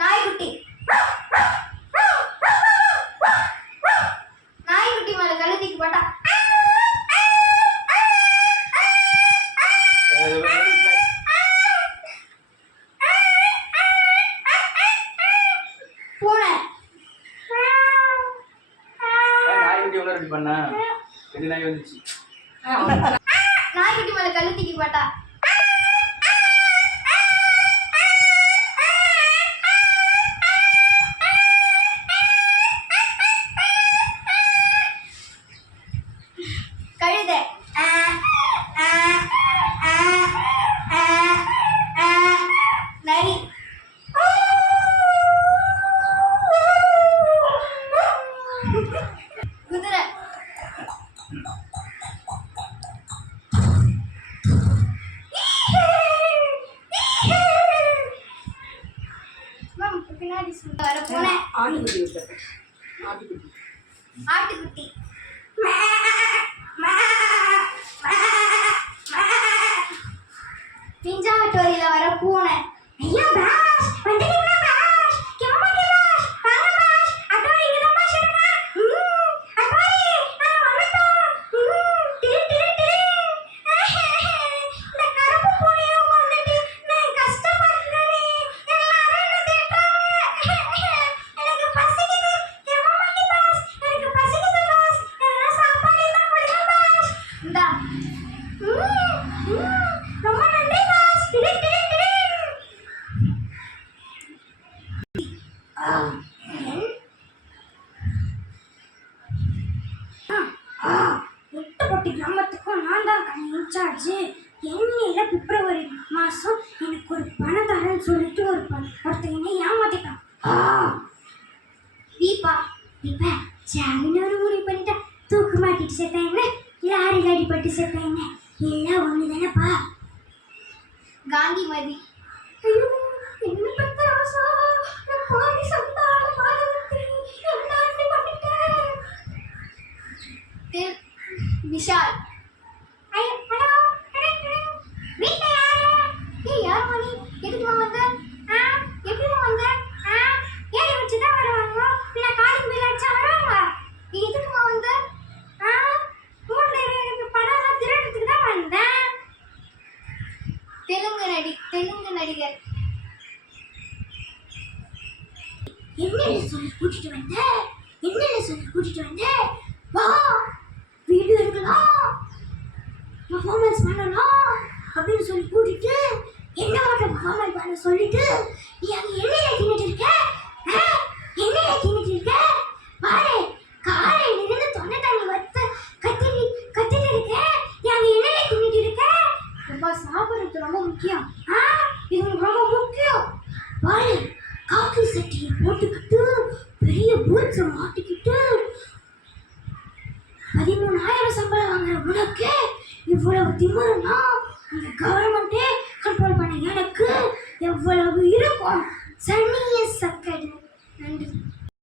நாய்க்குட்டி நாய்க்குட்டி மேல கழுத்திக்கு போட்டா பூனை நாய்க்குட்டி எவ்வளோ ரெடி பண்ணா ரெண்டு நாய் வந்துச்சு. நாய்க்குட்டி மேல கழுத்திக்கு போட்டா கழுதை நரி குதிரை பின்னாடி வர பூனை ஆட்டுக்குட்டி பிஞ்சாவட்டோரியில வர பூனை ஐயா பாஸ் வந்துட்டீங்களா பாஸ் கேமா பாஸ் வாங்க பாஸ் அட்டோரி இங்க தான் பாஸ் இருக்கா அட்டோரி நான் வரட்டும் டிரி டிரி டிரி இந்த கருப்பு பூனையை கொண்டுட்டு நான் கஷ்டப்படுறேனே எல்லாரும் என்ன திட்டுறாங்க எனக்கு பசிக்குது கேமா பாஸ் எனக்கு பசிக்குது பாஸ் நான் சாப்பாடு எல்லாம் கொடுங்க பாஸ் இந்தா ரொம்ப நன்றி பாஸ் டிரி டிரி டிரி எட்டுப்பட்டி கிராமத்துக்கும் நான் தான் இன்சார்ஜ். என்னையில பிப்ரவரி மாதம் எனக்கு ஒரு பணம் தரேன்னு சொல்லிட்டு ஒருத்தர் என்னை ஏமாத்திட்டான். தீபா இப்போ ஜாமீன் ஒரு முடிவு பண்ணிட்டா. தூக்கு மாட்டிட்டு செத்தாங்க, லாரியில் அடிப்பட்டு செத்தாங்க, எல்லாம் ஒன்று தானேப்பா. காந்திமதி ஐயோ என்ன பத்த ஆசா நான் பாடி சத்தால பாதவத்தி எல்லாரும் பண்ணிட்டேன். விஷால் ஐயோ ஹலோ வீட்ல யாரு? யார் மணி எதுக்கு வந்த? எப்படி வந்த? ஏறி வச்சு தான் வருவாங்க, இல்லை காலிங் பில் அடிச்சா வருவாங்க. எதுக்கு வந்த? ஊர்ல இருக்க பணம் எல்லாம் திருடுறதுக்கு தான் வந்தேன். தெலுங்கு நடிகர் என்னென்ன சொல்லி கூட்டிட்டு வந்த வா வீடியோ எடுக்கலாம் பர்ஃபார்மன்ஸ் பண்ணலாம் அப்படின்னு சொல்லி கூட்டிட்டு என்ன மட்டும் பர்ஃபார்மன்ஸ் பண்ண சொல்லிட்டு நீ அங்கே என்னைய தின்னுட்டு இருக்க பாரு காலையிலிருந்து தொண்டை தண்ணி வச்சு கத்திட்டு இருக்க. நீ அங்கே என்னைய தின்னுட்டு இருக்க. ரொம்ப சாப்பிட்றது ரொம்ப முக்கியம். இது ரொம்ப முக்கியம். பாரு காக்கி சட்டியை போட்டுக்கிட்டு பெரிய பூட்ஸை மாட்டிக்கிட்டு 13,000 சம்பளம் வாங்குற உனக்கு இவ்வளவு திமிருன்னா இந்த கவர்மெண்ட்டே கண்ட்ரோல் பண்ண எனக்கு எவ்வளவு இருக்கும். சனிய சக்கடு. நன்றி.